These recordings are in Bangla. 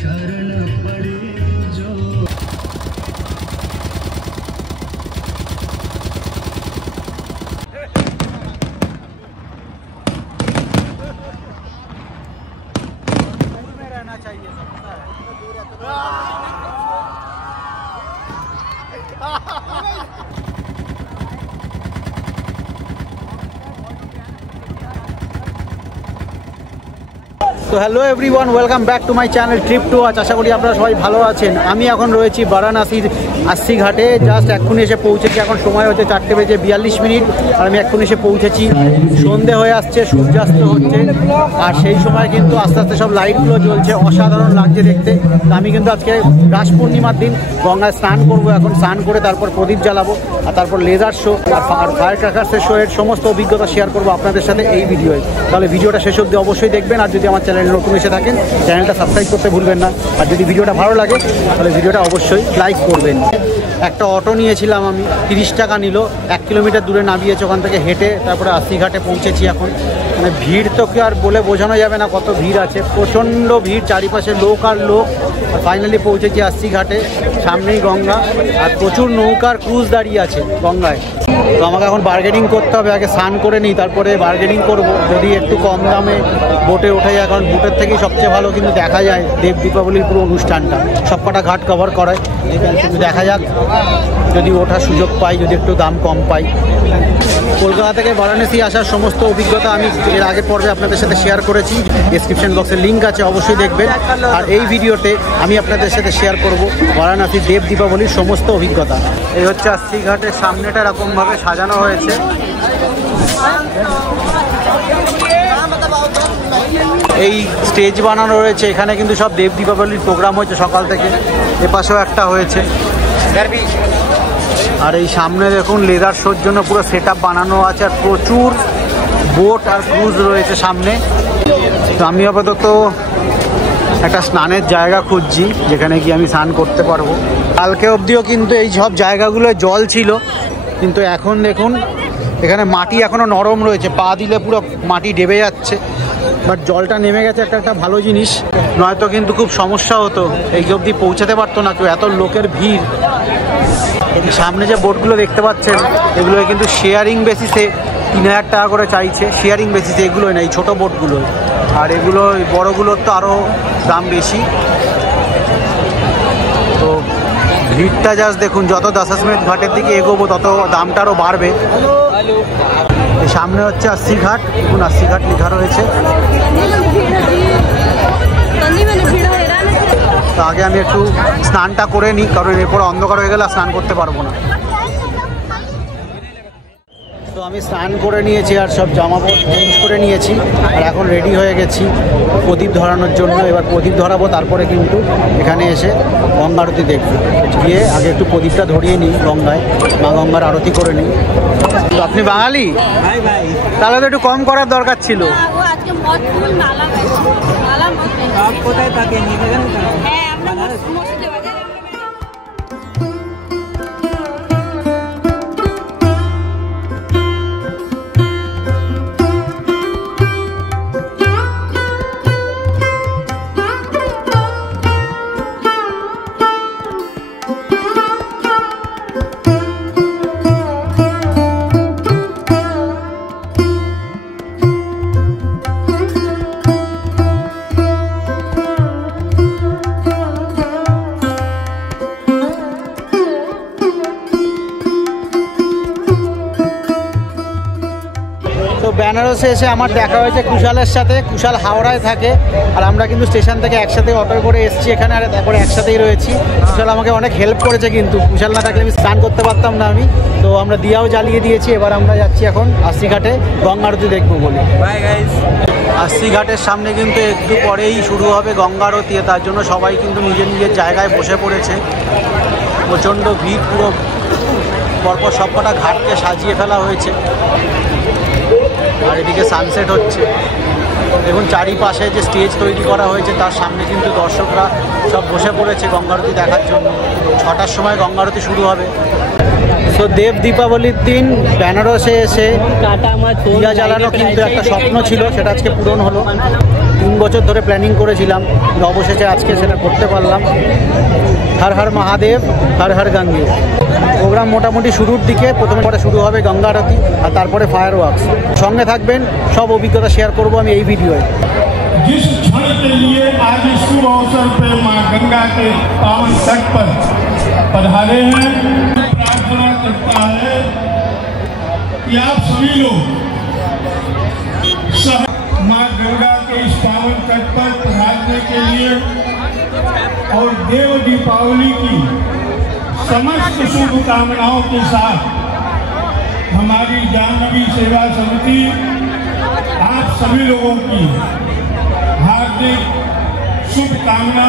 তো hello everyone, welcome back to my channel trip to watch. আশা করি আপনারা সবাই ভালো আছেন। আমি এখন রয়েছি বারাণসীর আস্সি ঘাটে। জাস্ট এক্ষুনি এসে পৌঁছেছি। এখন সময় হচ্ছে 4:42 আর আমি এক্ষুনি এসে পৌঁছেছি। সন্ধে হয়ে আসছে, সূর্যাস্ত হচ্ছে, আর সেই সময় কিন্তু আস্তে আস্তে সব লাইটগুলো জ্বলছে, অসাধারণ লাগছে দেখতে। তো আমি কিন্তু আজকে রাস পূর্ণিমার দিন গঙ্গায় স্নান করবো। এখন স্নান করে তারপর প্রদীপ জ্বালাবো, আর তারপর লেজার শো আর ফায়ার ক্র্যাকার্সের শো এর সমস্ত অভিজ্ঞতা শেয়ার করবো আপনাদের সাথে এই ভিডিওয়। তাহলে ভিডিওটা শেষ অবধি অবশ্যই দেখবেন। আর যদি আমার চ্যানেল নতুন এসে থাকেন, চ্যানেলটা সাবস্ক্রাইব করতে ভুলবেন না। আর যদি ভিডিওটা ভালো লাগে তাহলে ভিডিওটা অবশ্যই লাইক করবেন। একটা অটো নিয়েছিলাম আমি, 30 টাকা নিল। 1 কিলোমিটার দূরে নামিয়েছে, ওখান থেকে হেঁটে তারপরে আস্সি ঘাটে পৌঁছেছি। এখন মানে ভিড় তো কি আর বলে বোঝানো যাবে না কত ভিড় আছে, প্রচণ্ড ভিড়, চারিপাশে লোক আর লোক। আর ফাইনালি পৌঁছেছি আস্সি ঘাটে, সামনেই গঙ্গা, আর প্রচুর নৌকার ক্রুজ দাঁড়িয়ে আছে গঙ্গায়। তো আমাকে এখন বার্গেনিং করতে হবে, আগে স্নান করে নিই তারপরে বার্গেনিং করব। যদি একটু কম দামে বোটে ওঠে যায়, কারণ বোটের থেকেই সবচেয়ে ভালো কিন্তু দেখা যায় দেব দীপাবলির পুরো অনুষ্ঠানটা, সবকটা ঘাট কভার করায়। কিন্তু দেখা যাক যদি ওঠার সুযোগ পাই, যদি একটু দাম কম পাই। কলকাতা থেকে বারাণসী আসার সমস্ত অভিজ্ঞতা আমি এর আগের পর্বে আপনাদের সাথে শেয়ার করেছি। ডেসক্রিপশন বক্সে লিঙ্ক আছে, অবশ্যই দেখবেন। আর এই ভিডিওতে আমি আপনাদের সাথে শেয়ার করব বারাণসী দেব দীপাবলির সমস্ত অভিজ্ঞতা। এই হচ্ছে আস্সি ঘাটের সামনেটা এরকমভাবে সাজানো হয়েছে। এই স্টেজ বানানো রয়েছে, এখানে কিন্তু সব দেব দীপাবলির প্রোগ্রাম হয়েছে সকাল থেকে। এপাশেও একটা হয়েছে। আর এই সামনে দেখুন লেজার শোর জন্য পুরো সেট আপ বানানো আছে, আর প্রচুর বোট আর ক্রুজ রয়েছে সামনে। তো আমি আপাতত একটা স্নানের জায়গা খুঁজছি যেখানে গিয়ে আমি স্নান করতে পারবো। কালকে অবধিও কিন্তু এই সব জায়গাগুলোয় জল ছিল, কিন্তু এখন দেখুন এখানে মাটি এখনও নরম রয়েছে, পা দিলে পুরো মাটি ডেবে যাচ্ছে। বাট জলটা নেমে গেছে, একটা ভালো জিনিস। নয়তো কিন্তু খুব সমস্যা হতো, এই অবধি পৌঁছাতে পারতো না কেউ, এত লোকের ভিড়। সামনে যে বোটগুলো দেখতে পাচ্ছেন এগুলো কিন্তু শেয়ারিং বেসিসে 3000 টাকা করে চাইছে, শেয়ারিং বেসিসে। এগুলোই না, এই ছোটো বোটগুলো। আর এগুলো বড়গুলোর তো আরও দাম বেশি। তো ভিড়টা জাস্ট দেখুন, যত দশাশ্বমেধ ঘাটের দিকে এগোবো তত দামটা আরও বাড়বে। সামনে হচ্ছে আস্সি ঘাট, দেখুন আস্সি ঘাট লেখা রয়েছে। তো আগে আমি একটু স্নানটা করে নিই, কারণ এরপর অন্ধকার হয়ে গেলে স্নান করতে পারবো না। তো আমি স্নান করে নিয়েছি আর সব জামা চেঞ্জ করে নিয়েছি, আর এখন রেডি হয়ে গেছি প্রদীপ ধরানোর জন্য। এবার প্রদীপ ধরাবো, তারপরে কিন্তু এখানে এসে গঙ্গা আরতি দেখবো। গিয়ে আগে একটু প্রদীপটা ধরিয়ে নিই গঙ্গায়, মা গঙ্গার আরতি করে নিই। তো আপনি বাঙালি, তাহলে তো একটু কম করার দরকার ছিল। কোথায় থাকে বেনারসে এসে আমার দেখা হয়েছে কুশালের সাথে। কুশাল হাওড়ায় থাকে, আর আমরা কিন্তু স্টেশন থেকে একসাথে অটো করে এসেছি এখানে, আর তারপরে একসাথেই রয়েছি। কুশাল আমাকে অনেক হেল্প করেছে, কিন্তু কুশাল না থাকলে আমি স্নান করতে পারতাম না আমি। তো আমরা দিয়াও জ্বালিয়ে দিয়েছি। এবার আমরা যাচ্ছি এখন আস্সি ঘাটে গঙ্গা আরতি দেখবো বলে। Bye guys. আস্সি ঘাটের সামনে কিন্তু একটু পরেই শুরু হবে গঙ্গা আরতি, তার জন্য সবাই কিন্তু নিজের নিজের জায়গায় বসে পড়েছে। প্রচণ্ড ভিড়, পুরো পরপর সবকটা ঘাটকে সাজিয়ে ফেলা হয়েছে। আর এদিকে সানসেট হচ্ছে, দেখুন চারিপাশে যে স্টেজ তৈরি করা হয়েছে তার সামনে কিন্তু দর্শকরা সব বসে পড়েছে গঙ্গা আরতি দেখার জন্য। 6টার সময় গঙ্গা আরতি শুরু হবে। তো দেব দীপাবলির দিন বেনারসে এসে দিয়া জ্বালানো কিন্তু একটা স্বপ্ন ছিল, সেটা আজকে পূরণ হলো। 3 বছর ধরে প্ল্যানিং করেছিলাম, অবশেষে আজকে সেটা করতে পারলাম। হর হর মহাদেব, হর হর গঙ্গে। প্রোগ্রাম মোটামুটি শুরুর দিকে, প্রথমে শুরু হবে গঙ্গা আরতি আর তারপরে ফায়ার ওয়ার্কস। সঙ্গে থাকবেন, সব অভিজ্ঞতা শেয়ার করব আমি এই ভিডিওয়। जिस क्षण के लिए आज इस शुभ अवसर पर मां गंगा के पावन तट पर पधारे हैं, प्रार्थना करता है कि आप सभी लोग मां गंगा के इस पावन तट पर पधारने के लिए और देव दीपावली की समस्त शुभकामनाओं के साथ हमारी जाह्नवी सेवा समिति आप सभी लोगों की हार्दिक शुभकामना,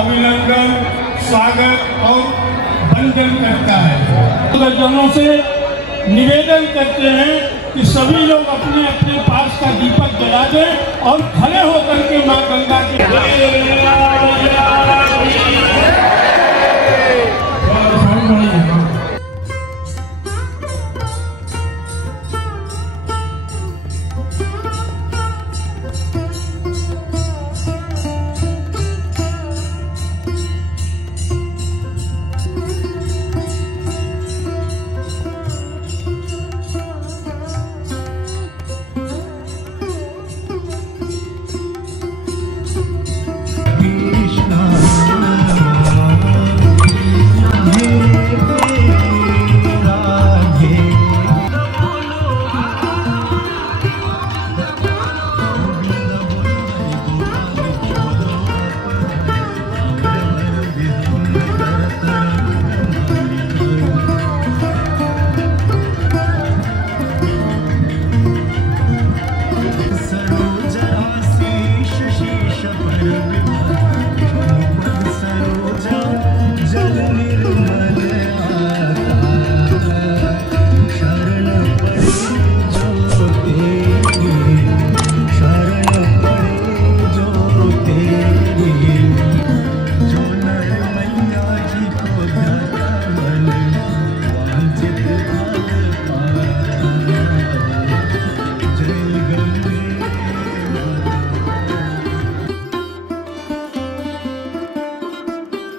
अभिनंदन, स्वागत और वंदन करता है। जनों से निवेदन करते हैं कि सभी लोग अपने अपने पास का दीपक जला दें और खड़े होकर के मां गंगा के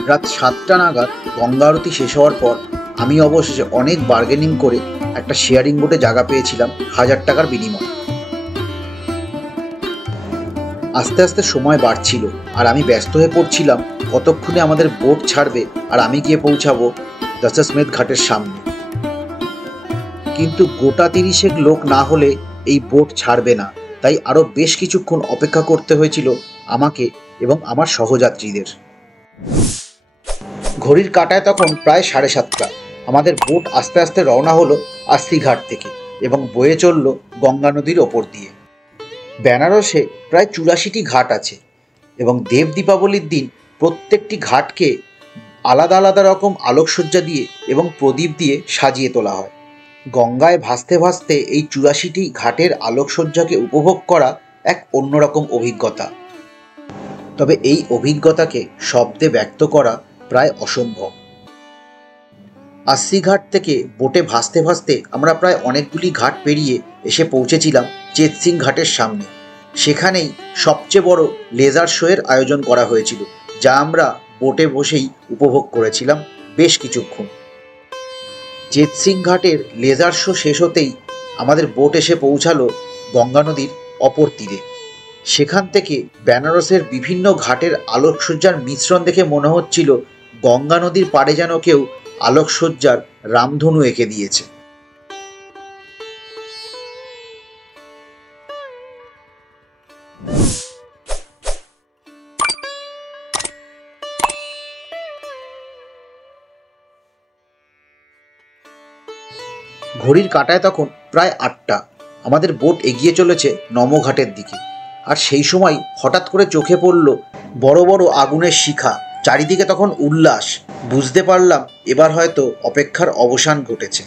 রাত 7টা নাগাদ গঙ্গা আরতি শেষ হওয়ার পর আমি অবশেষে অনেক বার্গেনিং করে একটা শেয়ারিং বোটে জায়গা পেয়েছিলাম 1000 টাকার বিনিময়ে। আস্তে আস্তে সময় বাড়ছিল আর আমি ব্যস্ত হয়ে পড়ছিলাম কতক্ষণে আমাদের বোট ছাড়বে আর আমি গিয়ে পৌঁছাবো দশমেধ ঘাটের সামনে। কিন্তু গোটা 30 লোক না হলে এই বোট ছাড়বে না, তাই আরও বেশ কিছুক্ষণ অপেক্ষা করতে হয়েছিল আমাকে এবং আমার সহযাত্রীদের। ঘড়ির কাঁটায় তখন প্রায় 7:30। আমাদের বোট আস্তে আস্তে রওনা হলো আস্তি ঘাট থেকে এবং বয়ে চলল গঙ্গা নদীর ওপর দিয়ে। বেনারসে প্রায় 84টি ঘাট আছে এবং দেব দীপাবলির দিন প্রত্যেকটি ঘাটকে আলাদা আলাদা রকম আলোকসজ্জা দিয়ে এবং প্রদীপ দিয়ে সাজিয়ে তোলা হয়। গঙ্গায় ভাসতে ভাসতে এই 84টি ঘাটের আলোকসজ্জাকে উপভোগ করা এক অন্যরকম অভিজ্ঞতা। তবে এই অভিজ্ঞতাকে শব্দে ব্যক্ত করা প্রায় অসম্ভব। আস্তি ঘাট থেকে বোটে ভাসতে ভাসতে আমরা প্রায় অনেকগুলি ঘাট পেরিয়ে এসে পৌঁছেছিলাম চেতসিং ঘাটের সামনে। সেখানেই সবচেয়ে বড় লেজার শোয়ের আয়োজন করা হয়েছিল, যা আমরা বোটে বসেই উপভোগ করেছিলাম বেশ কিছুক্ষণ। চেতসিং ঘাটের লেজার শো শেষ হতেই আমাদের বোট এসে পৌঁছালো গঙ্গা নদীর অপর তীরে। সেখান থেকে বেনারসের বিভিন্ন ঘাটের আলোকসজ্জার মিশ্রণ দেখে মনে হচ্ছিল গঙ্গা নদীর পাড়ে যেন কেউ আলোকসজ্জার রামধনু এঁকে দিয়েছে। ঘড়ির কাঁটায় তখন প্রায় 8টা। আমাদের বোট এগিয়ে চলেছে নমঘাটের দিকে, আর সেই সময় হঠাৎ করে চোখে পড়ল বড় বড় আগুনের শিখা। চারিদিকে তখন উল্লাস। বুঝতে পারলাম এবার হয়তো অপেক্ষার অবসান ঘটেছে।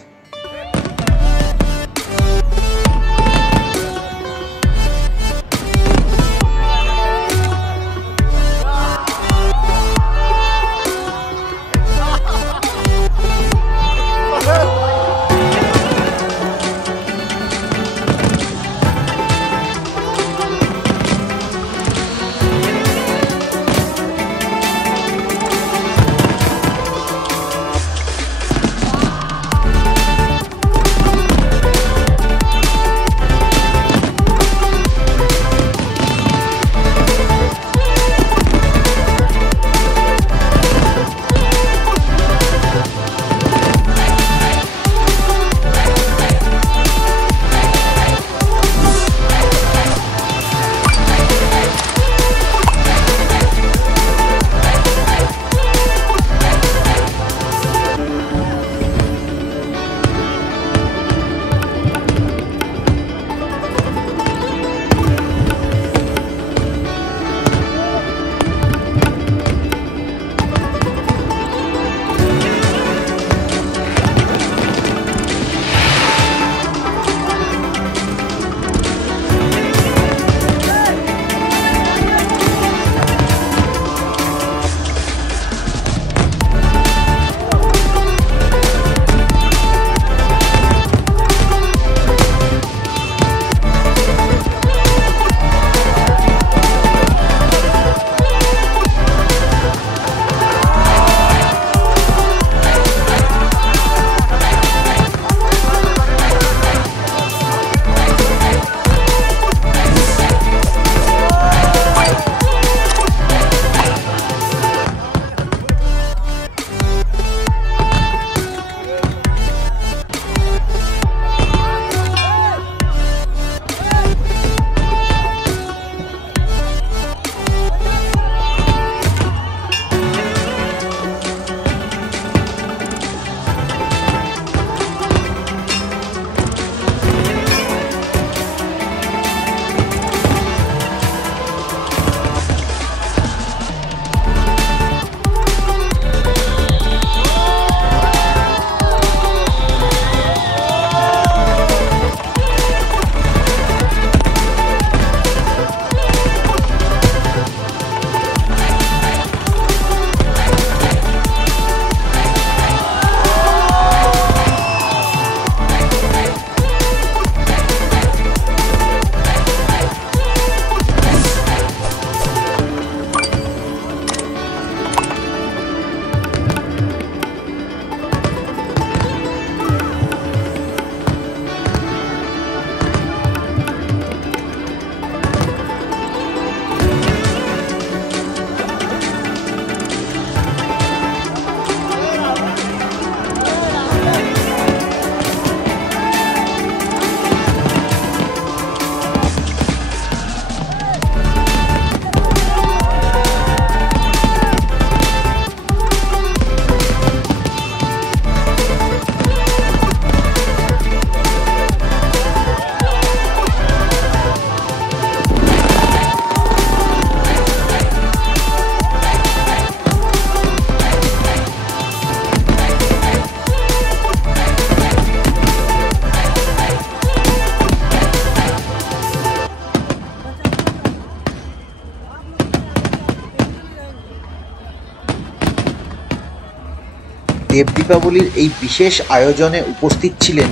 দেব দীপাবলির এই বিশেষ আয়োজনে উপস্থিত ছিলেন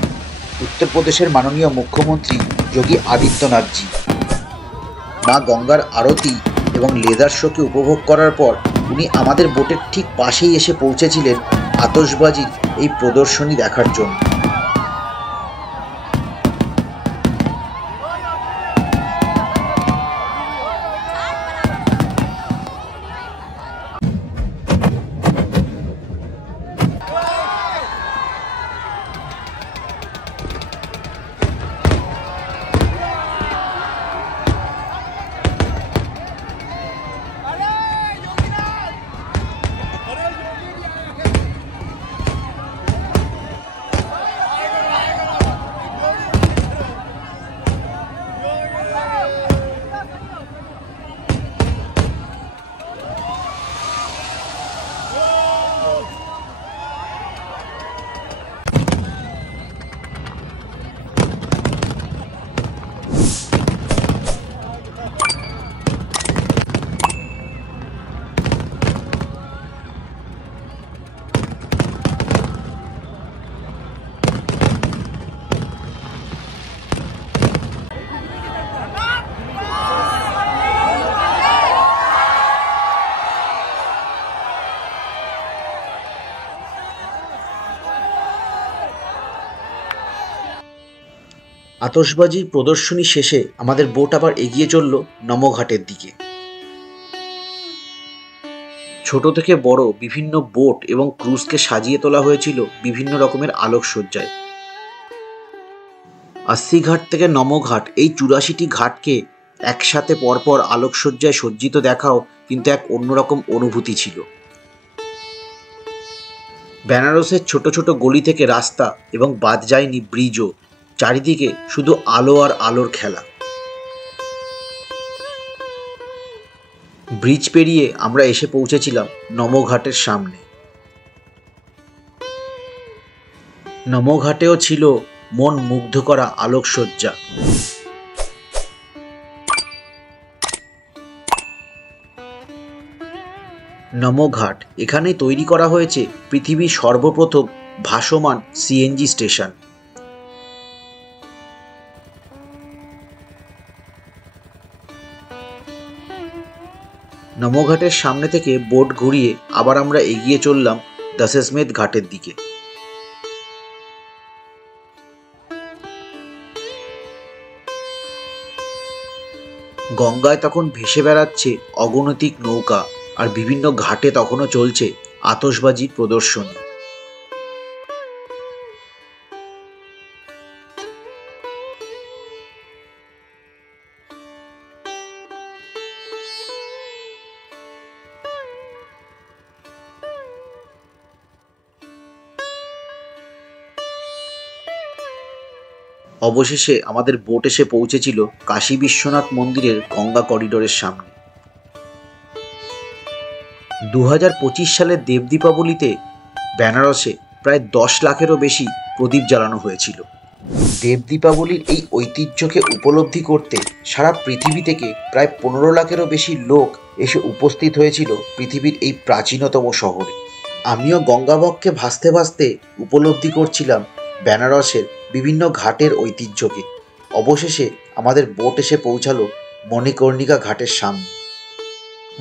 উত্তরপ্রদেশের মাননীয় মুখ্যমন্ত্রী যোগী আদিত্যনাথজি। মা গঙ্গার আরতি এবং লেজার শোকে উপভোগ করার পর উনি আমাদের বোটের ঠিক পাশেই এসে পৌঁছেছিলেন আতশবাজির এই প্রদর্শনী দেখার জন্য। আতশবাজির প্রদর্শনী শেষে আমাদের বোট আবার এগিয়ে চলল নমঘাটের দিকে। ছোট থেকে বড় বিভিন্ন বোট এবং ক্রুজকে সাজিয়ে তোলা হয়েছিল বিভিন্ন রকমের আলোকসজ্জায়। আস্সি ঘাট থেকে নমঘাট এই ৮৪টি ঘাটকে একসাথে পরপর আলোকসজ্জায় সজ্জিত দেখাও কিন্তু এক অন্যরকম অনুভূতি ছিল। বেনারসের ছোট ছোট গলি থেকে রাস্তা এবং বাদ যায়নি ব্রিজও, চারিদিকে শুধু আলো আর আলোর খেলা। ব্রিজ পেরিয়ে আমরা এসে পৌঁছেছিলাম নমঘাটের সামনে। নমঘাটেও ছিল মন মুগ্ধ করা আলোকসজ্জা। নমঘাট, এখানে তৈরি করা হয়েছে পৃথিবীর সর্বপ্রথম ভাসমান সিএনজি স্টেশন। নমঘাটের সামনে থেকে বোট ঘুরিয়ে আবার আমরা এগিয়ে চললাম দশমেধ ঘাটের দিকে। গঙ্গায় তখন ভেসে বেড়াচ্ছে অগণিত নৌকা, আর বিভিন্ন ঘাটে তখনও চলছে আতশবাজির প্রদর্শনী। অবশেষে আমাদের বোট এসে পৌঁছেছিল কাশী বিশ্বনাথ মন্দিরের গঙ্গা করিডোরের সামনে। 2025 সালের দেব দীপাবলিতে বেনারসে প্রায় 10 লাখেরও বেশি প্রদীপ জ্বালানো হয়েছিল। দেব দীপাবলির এই ঐতিহ্যকে উপলব্ধি করতে সারা পৃথিবী থেকে প্রায় 15 লাখেরও বেশি লোক এসে উপস্থিত হয়েছিল পৃথিবীর এই প্রাচীনতম শহরে। আমিও গঙ্গাবক্ষে ভাসতে ভাসতে উপলব্ধি করছিলাম বেনারসের বিভিন্ন ঘাটের ঐতিহ্যকে। অবশেষে আমাদের বোট এসে পৌঁছালো মণিকর্ণিকা ঘাটের সামনে।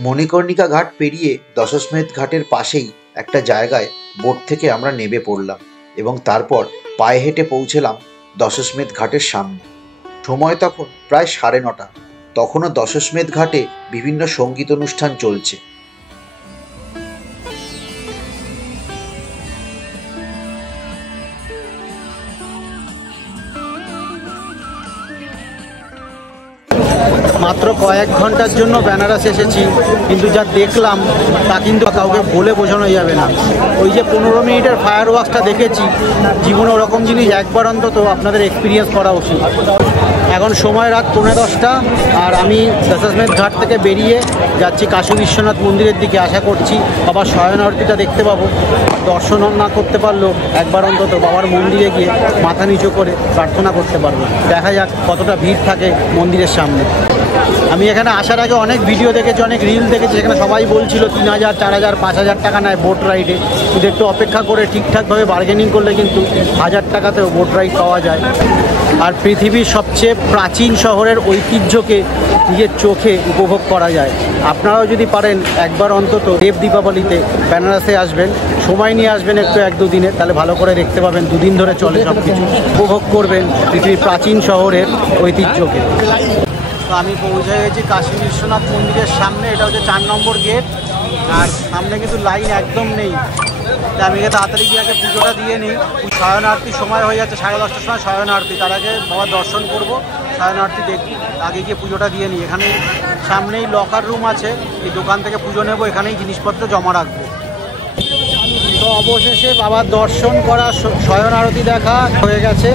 মণিকর্ণিকা ঘাট পেরিয়ে দশমেধ ঘাটের পাশেই একটা জায়গায় বোট থেকে আমরা নেমে পড়লাম এবং তারপর পায়ে হেঁটে পৌঁছলাম দশমেধ ঘাটের সামনে। সময় তখন প্রায় 9:30। তখনও দশমেধ ঘাটে বিভিন্ন সঙ্গীত অনুষ্ঠান চলছে। মাত্র কয়েক ঘন্টার জন্য বেনারস এসেছি, কিন্তু যা দেখলাম তা কিন্তু কাউকে বলে বোঝানো যাবে না। ওই যে 15 মিনিটের ফায়ার ওয়ার্কসটা দেখেছি, জীবনে ওরকম জিনিস একবার অন্তত আপনাদের এক্সপিরিয়েন্স করা উচিত। এখন সময় রাত 9:30 আর আমি দশমেধ ঘাট থেকে বেরিয়ে যাচ্ছি কাশী বিশ্বনাথ মন্দিরের দিকে। আশা করছি বাবার শয়ন আরতিটা দেখতে পাবো। দর্শন না করতে পারলেও একবার অন্তত বাবার মন্দিরে গিয়ে মাথা নিচু করে প্রার্থনা করতে পারবো। দেখা যাক কতটা ভিড় থাকে মন্দিরের সামনে। আমি এখানে আসার আগে অনেক ভিডিও দেখেছি, অনেক রিল দেখেছি, সেখানে সবাই বলছিল 3000, 4000, 5000 টাকা নেয় বোট রাইডে। কিন্তু একটু অপেক্ষা করে ঠিকঠাকভাবে বার্গেনিং করলে কিন্তু 1000 টাকাতেও বোট রাইড পাওয়া যায়। আর পৃথিবীর সবচেয়ে প্রাচীন শহরের ঐতিহ্যকে নিজের চোখে উপভোগ করা যায়। আপনারাও যদি পারেন একবার অন্তত দেব দীপাবলিতে বেনারসে আসবেন, সময় নিয়ে আসবেন একটু 1-2 দিনে, তাহলে ভালো করে দেখতে পাবেন। 2 দিন ধরে চলে সব কিছু, উপভোগ করবেন পৃথিবীর প্রাচীন শহরের ঐতিহ্যকে। তো আমি পৌঁছে গেছি কাশী বিশ্বনাথ মন্দিরের সামনে। এটা হচ্ছে 4 নম্বর গেট। আর সামনে কিন্তু লাইন একদম নেই, তাই আমি তাড়াতাড়ি গিয়ে আগে পুজোটা দিয়ে নিই। শয়ন আরতির সময় হয়ে যাচ্ছে, 10:30টার সময় শয়ন আরতি। তার আগে বাবার দর্শন করব, শয়ন আরতি দেখি, আগে গিয়ে পুজোটা দিয়ে নিই। এখানে সামনেই লকার রুম আছে, এই দোকান থেকে পুজো নেব, এখানেই জিনিসপত্র জমা রাখবো। তো অবশেষে বাবার দর্শন করা, শয়ন আরতি দেখা হয়ে গেছে।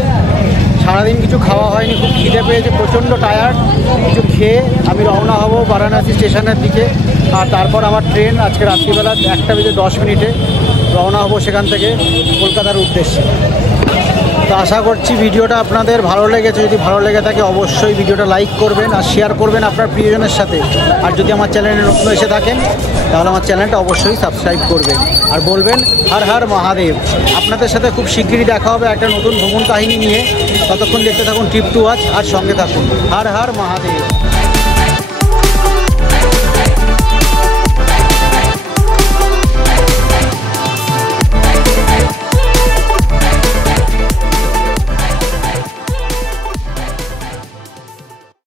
সারাদিন কিছু খাওয়া হয়নি, খুব খিদে পেয়েছে, প্রচণ্ড টায়ার্ড। কিছু খেয়ে আমি রওনা হব বারাণসী স্টেশনের দিকে। আর তারপর আমার ট্রেন আজকে রাত্রিবেলা 1:10 রওনা হব সেখান থেকে কলকাতার উদ্দেশ্যে। তো আশা করছি ভিডিওটা আপনাদের ভালো লেগেছে। যদি ভালো লেগে থাকে অবশ্যই ভিডিওটা লাইক করবেন আর শেয়ার করবেন আপনার প্রিয়জনের সাথে। আর যদি আমার চ্যানেলে নতুন এসে থাকেন তাহলে আমার চ্যানেলটা অবশ্যই সাবস্ক্রাইব করবেন আর বলবেন হর হর মহাদেব। আপনাদের সাথে খুব শিগগিরই দেখা হবে একটা নতুন ভ্রমণ কাহিনী নিয়ে। ততক্ষণ দেখতে থাকুন ট্রিপ টু ওয়াচ আর সঙ্গে থাকুন। হর হর মহাদেব।